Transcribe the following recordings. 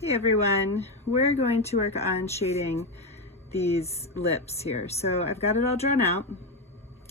Hey everyone, we're going to work on shading these lips here. So I've got it all drawn out.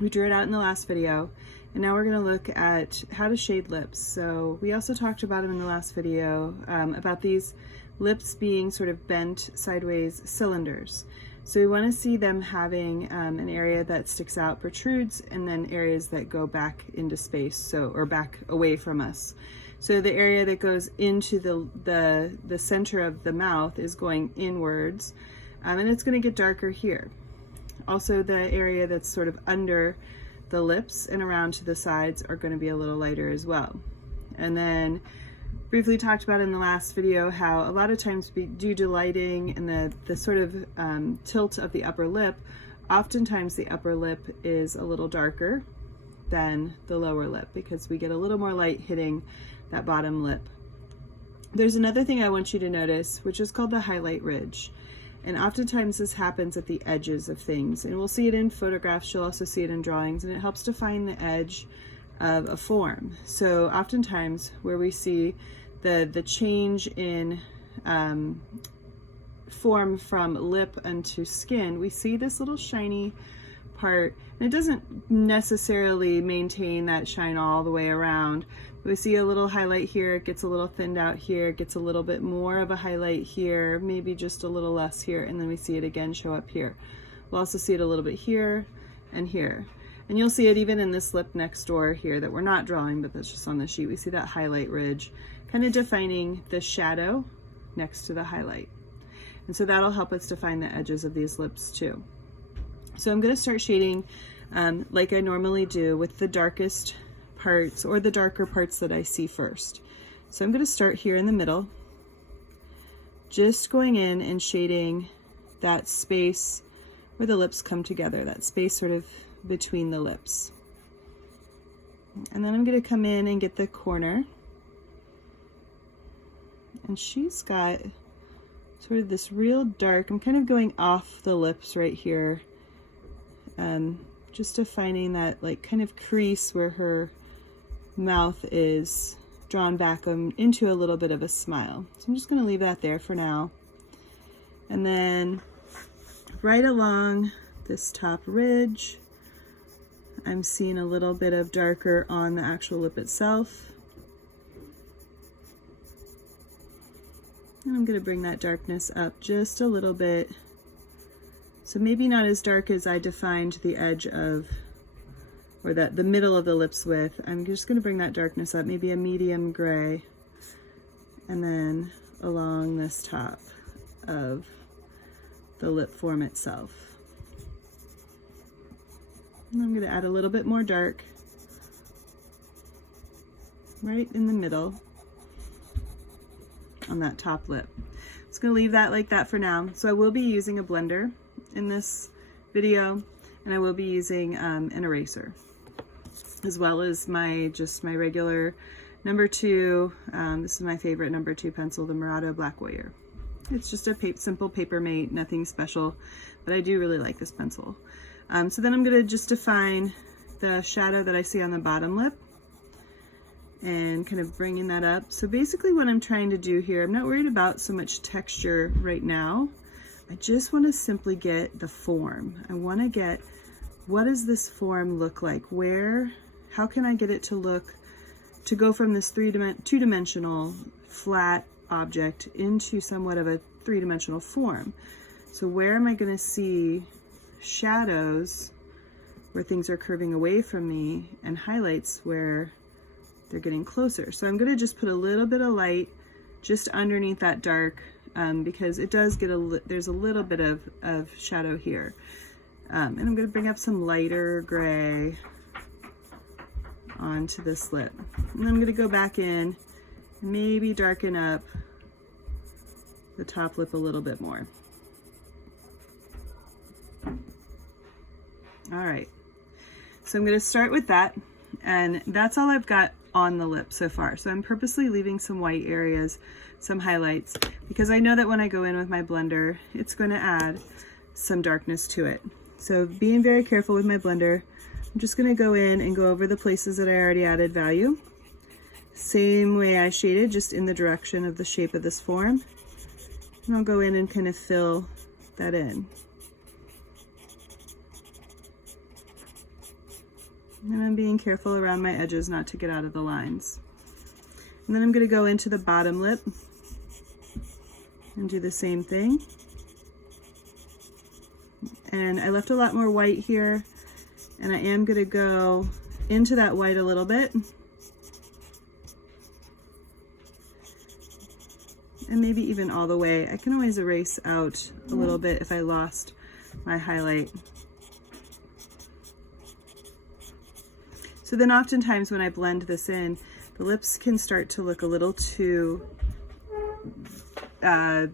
We drew it out in the last video, and now we're going to look at how to shade lips. So we also talked about them in the last video, about these lips being sort of bent sideways cylinders. So we want to see them having an area that sticks out, protrudes, and then areas that go back into space, or back away from us. So the area that goes into the center of the mouth is going inwards, and it's going to get darker here. Also, the area that's sort of under the lips and around to the sides are going to be a little lighter as well. And then briefly talked about in the last video how a lot of times due to lighting and the sort of tilt of the upper lip, oftentimes the upper lip is a little darker than the lower lip because we get a little more light hitting that bottom lip. There's another thing I want you to notice, which is called the highlight ridge. And oftentimes this happens at the edges of things. And we'll see it in photographs, you'll also see it in drawings, and it helps define the edge of a form. So oftentimes where we see the change in form from lip unto skin, we see this little shiny part, and it doesn't necessarily maintain that shine all the way around. We see a little highlight here, it gets a little thinned out here, it gets a little bit more of a highlight here, maybe just a little less here, and then we see it again show up here. We'll also see it a little bit here and here. And you'll see it even in this lip next door here that we're not drawing, but that's just on the sheet. We see that highlight ridge, kind of defining the shadow next to the highlight. And so that'll help us define the edges of these lips too. So I'm going to start shading like I normally do with the darkest parts or the darker parts that I see first. So I'm going to start here in the middle, just going in and shading that space where the lips come together, that space sort of between the lips. And then I'm going to come in and get the corner, and she's got sort of this real dark, I'm kind of going off the lips right here, just defining that like kind of crease where her mouth is drawn back into a little bit of a smile. So I'm just going to leave that there for now. And then right along this top ridge, I'm seeing a little bit of darker on the actual lip itself. And I'm going to bring that darkness up just a little bit. So maybe not as dark as I defined the edge of, or the middle of the lips with. I'm just going to bring that darkness up, maybe a medium gray, and then along this top of the lip form itself. And I'm going to add a little bit more dark right in the middle on that top lip. Just going to leave that like that for now. So I will be using a blender in this video, and I will be using an eraser, as well as my regular number 2. This is my favorite number 2 pencil, the Murata Black Warrior. It's just a simple paper mate, nothing special, but I do really like this pencil. So then I'm going to just define the shadow that I see on the bottom lip and kind of bringing that up. So basically what I'm trying to do here, I'm not worried about so much texture right now. I just want to simply get the form. I want to get, what does this form look like? How can I get it to go from this two-dimensional flat object into somewhat of a three-dimensional form? So where am I going to see shadows where things are curving away from me and highlights where they're getting closer? So I'm going to just put a little bit of light just underneath that dark, because it does get there's a little bit of shadow here. And I'm going to bring up some lighter gray onto this lip. And I'm going to go back in, maybe darken up the top lip a little bit more. All right, so I'm going to start with that, and that's all I've got on the lip so far. So I'm purposely leaving some white areas, some highlights, because I know that when I go in with my blender, it's going to add some darkness to it. So being very careful with my blender, I'm just going to go in and go over the places that I already added value. Same way I shaded, just in the direction of the shape of this form. And I'll go in and kind of fill that in. And I'm being careful around my edges not to get out of the lines. And then I'm going to go into the bottom lip and do the same thing. And I left a lot more white here, and I am going to go into that white a little bit. And maybe even all the way. I can always erase out a little bit if I lost my highlight. So then oftentimes when I blend this in, the lips can start to look a little too, I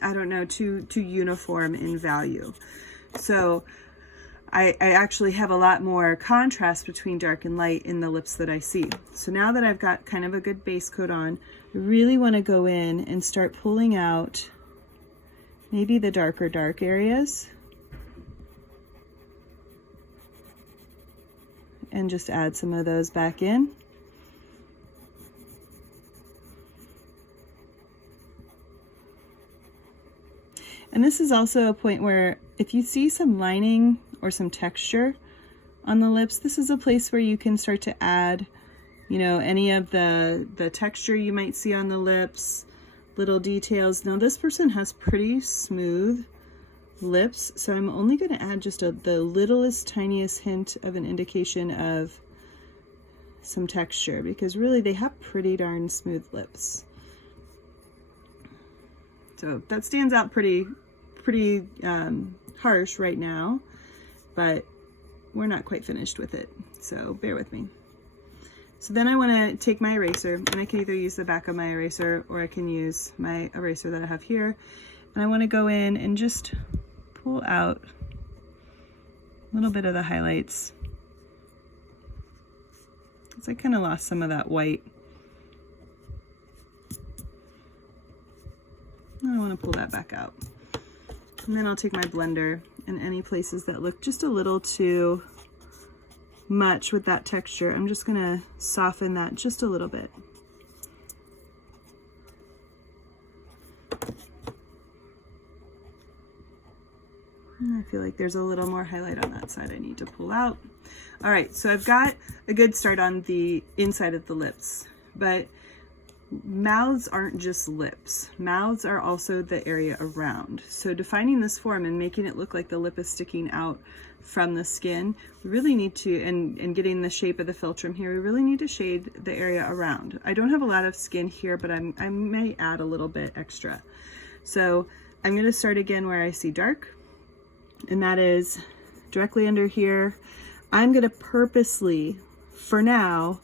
don't know, too uniform in value. So I actually have a lot more contrast between dark and light in the lips that I see. So now that I've got kind of a good base coat on, I really want to go in and start pulling out maybe the dark areas and just add some of those back in. And this is also a point where if you see some lining or some texture on the lips, this is a place where you can start to add, you know, any of the texture you might see on the lips, little details. Now this person has pretty smooth lips, so I'm only going to add just the littlest, tiniest hint of an indication of some texture, because really they have pretty darn smooth lips. So that stands out pretty harsh right now, but we're not quite finished with it, so bear with me. So then I want to take my eraser, and I can either use the back of my eraser or I can use my eraser that I have here, and I want to go in and just pull out a little bit of the highlights, because I kind of lost some of that white. I want to pull that back out. And then I'll take my blender, and any places that look just a little too much with that texture, I'm just going to soften that just a little bit. And I feel like there's a little more highlight on that side I need to pull out. All right, so I've got a good start on the inside of the lips, but mouths aren't just lips. Mouths are also the area around. So defining this form and making it look like the lip is sticking out from the skin, we really need to, and getting the shape of the Philtrum here, we really need to shade the area around. I don't have a lot of skin here, but I may add a little bit extra. So I'm going to start again where I see dark, and that is directly under here. I'm going to purposely, for now,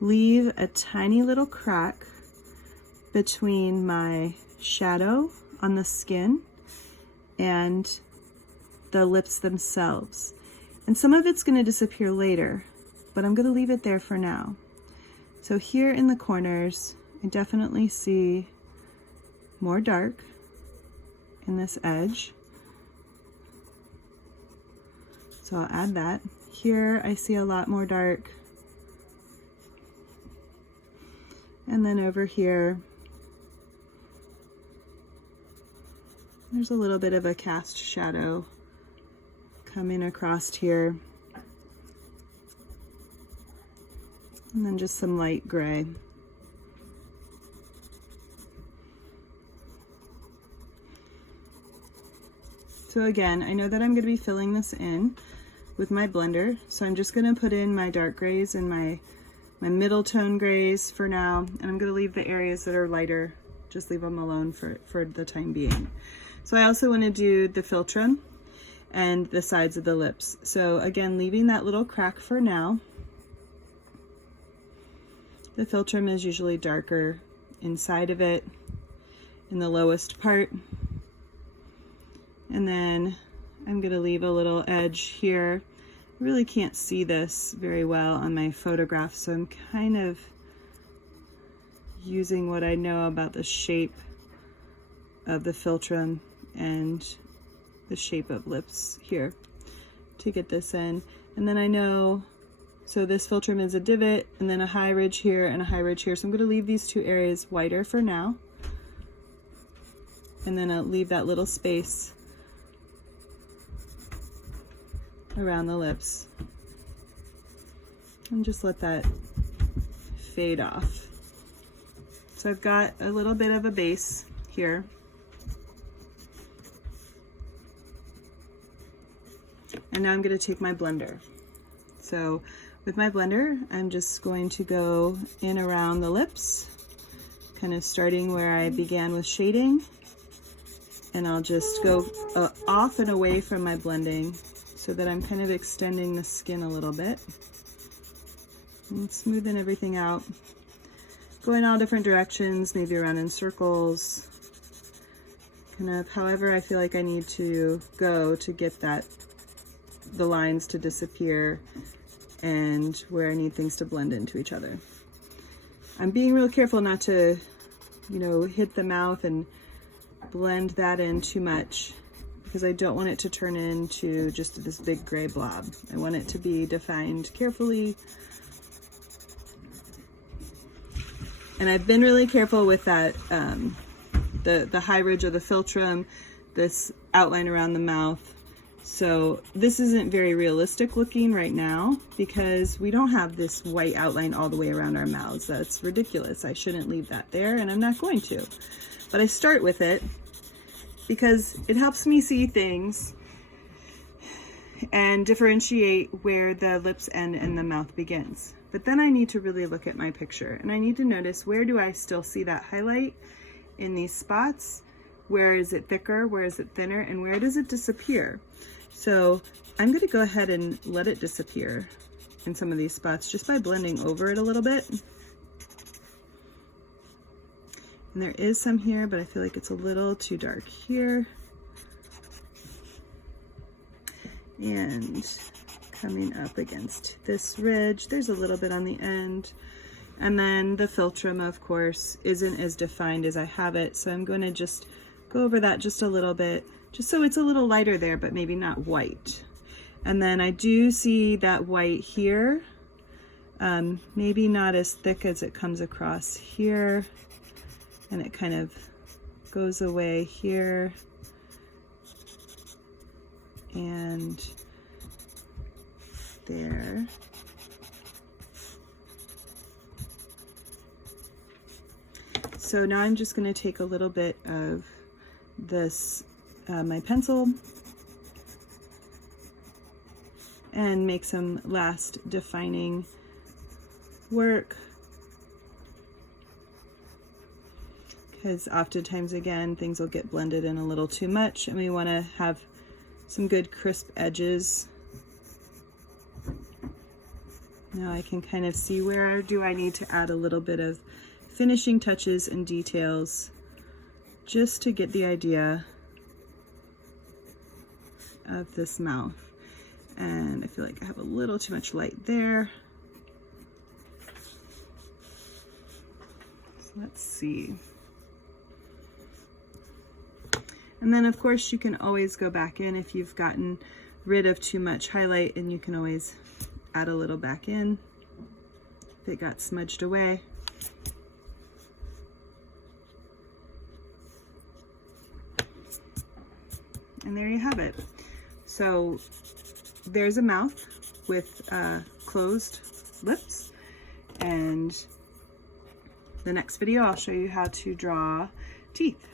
leave a tiny little crack between my shadow on the skin and the lips themselves. And some of it's going to disappear later, but I'm going to leave it there for now. So here in the corners, I definitely see more dark in this edge. So I'll add that. Here I see a lot more dark. And then over here, there's a little bit of a cast shadow coming across here. And then just some light gray. So again, I know that I'm going to be filling this in with my blender, so I'm just going to put in my dark grays and my middle tone grays for now, and I'm going to leave the areas that are lighter, just leave them alone for the time being. So I also want to do the Philtrum and the sides of the lips. So again, leaving that little crack for now. The Philtrum is usually darker inside of it, in the lowest part. And then I'm going to leave a little edge here. I really can't see this very well on my photograph, so I'm kind of using what I know about the shape of the Philtrum and the shape of lips here to get this in. And then I know, so this Philtrum is a divot and then a high ridge here and a high ridge here. So I'm going to leave these two areas whiter for now. and then I'll leave that little space around the lips and just let that fade off. So I've got a little bit of a base here. And now I'm going to take my blender. So with my blender, I'm just going to go in around the lips, kind of starting where I began with shading. And I'll just go off and away from my blending so that I'm kind of extending the skin a little bit. And smoothing everything out. Going all different directions, maybe around in circles. Kind of however I feel like I need to go to get the lines to disappear and where I need things to blend into each other. I'm being real careful not to, hit the mouth and blend that in too much because I don't want it to turn into just this big gray blob. I want it to be defined carefully. And I've been really careful with that, the high ridge of the Philtrum, this outline around the mouth. So this isn't very realistic looking right now because we don't have this white outline all the way around our mouths. That's ridiculous. I shouldn't leave that there, and I'm not going to. But I start with it because it helps me see things and differentiate where the lips end and the mouth begins. But then I need to really look at my picture and I need to notice, where do I still see that highlight in these spots? Where is it thicker? Where is it thinner? And where does it disappear? So I'm going to go ahead and let it disappear in some of these spots just by blending over it a little bit. And there is some here, but I feel like it's a little too dark here. And coming up against this ridge, there's a little bit on the end. And then the Philtrum, of course, isn't as defined as I have it. So I'm going to just go over that just a little bit, just so it's a little lighter there, but maybe not white. And then I do see that white here, maybe not as thick as it comes across here. And it kind of goes away here. And there. So now I'm just going to take a little bit of this, my pencil, and make some last defining work. Because oftentimes, again, things will get blended in a little too much, and we want to have some good crisp edges. Now I can kind of see where do I need to add a little bit of finishing touches and details just to get the idea of this mouth. And I feel like I have a little too much light there. So let's see. And then of course you can always go back in if you've gotten rid of too much highlight, and you can always add a little back in if it got smudged away. And there you have it. So there's a mouth with closed lips, and the next video I'll show you how to draw teeth.